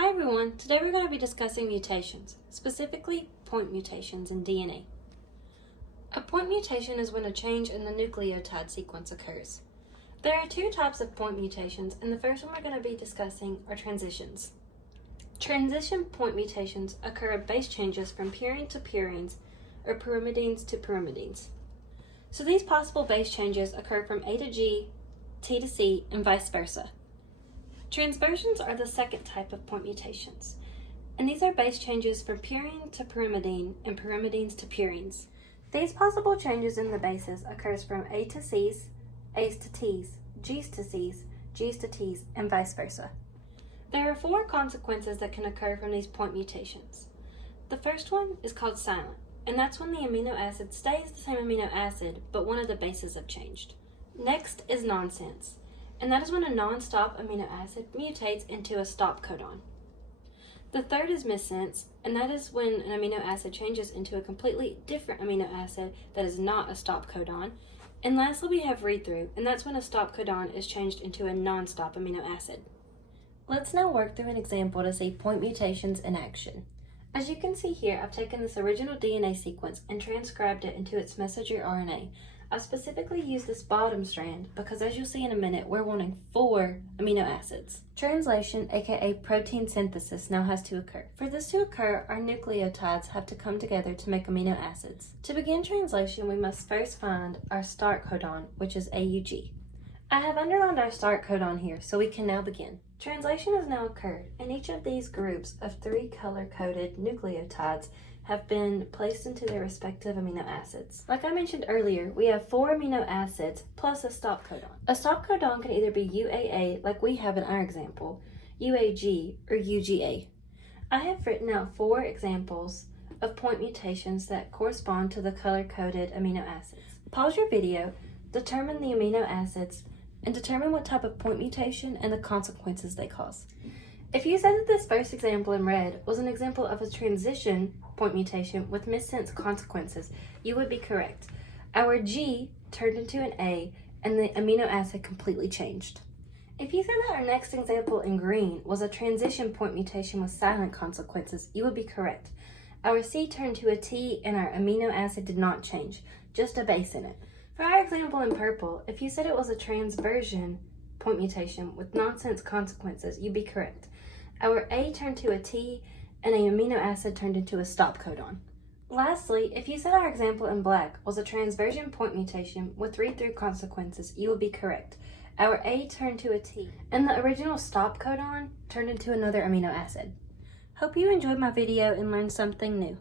Hi everyone, today we're going to be discussing mutations, specifically point mutations in DNA. A point mutation is when a change in the nucleotide sequence occurs. There are two types of point mutations, and the first one we're going to be discussing are transitions. Transition point mutations occur at base changes from purine to purines or pyrimidines to pyrimidines. So these possible base changes occur from A to G, T to C, and vice versa. Transversions are the second type of point mutations, and these are base changes from purine to pyrimidine and pyrimidines to purines. These possible changes in the bases occurs from A to C's, A's to T's, G's to C's, G's to T's, and vice versa. There are four consequences that can occur from these point mutations. The first one is called silent, and that's when the amino acid stays the same amino acid, but one of the bases have changed. Next is nonsense, and that is when a non-stop amino acid mutates into a stop codon. The third is missense, and that is when an amino acid changes into a completely different amino acid that is not a stop codon. And lastly, we have readthrough, and that's when a stop codon is changed into a non-stop amino acid. Let's now work through an example to see point mutations in action. As you can see here, I've taken this original DNA sequence and transcribed it into its messenger RNA. I've specifically used this bottom strand because, as you'll see in a minute, we're wanting 4 amino acids. Translation, aka protein synthesis, now has to occur. For this to occur, our nucleotides have to come together to make amino acids. To begin translation, we must first find our start codon, which is AUG. I have underlined our start codon here, so we can now begin. Translation has now occurred, and each of these groups of 3 color-coded nucleotides have been placed into their respective amino acids. Like I mentioned earlier, we have 4 amino acids plus a stop codon. A stop codon can either be UAA, like we have in our example, UAG, or UGA. I have written out 4 examples of point mutations that correspond to the color-coded amino acids. Pause your video, determine the amino acids, and determine what type of point mutation and the consequences they cause. If you said that this first example in red was an example of a transition point mutation with missense consequences, you would be correct. Our G turned into an A and the amino acid completely changed. If you said that our next example in green was a transition point mutation with silent consequences, you would be correct. Our C turned to a T and our amino acid did not change, just a base in it. For our example in purple, if you said it was a transversion point mutation with nonsense consequences, you'd be correct. Our A turned to a T and an amino acid turned into a stop codon. Lastly, if you said our example in black was a transversion point mutation with read-through consequences, you would be correct. Our A turned to a T and the original stop codon turned into another amino acid. Hope you enjoyed my video and learned something new.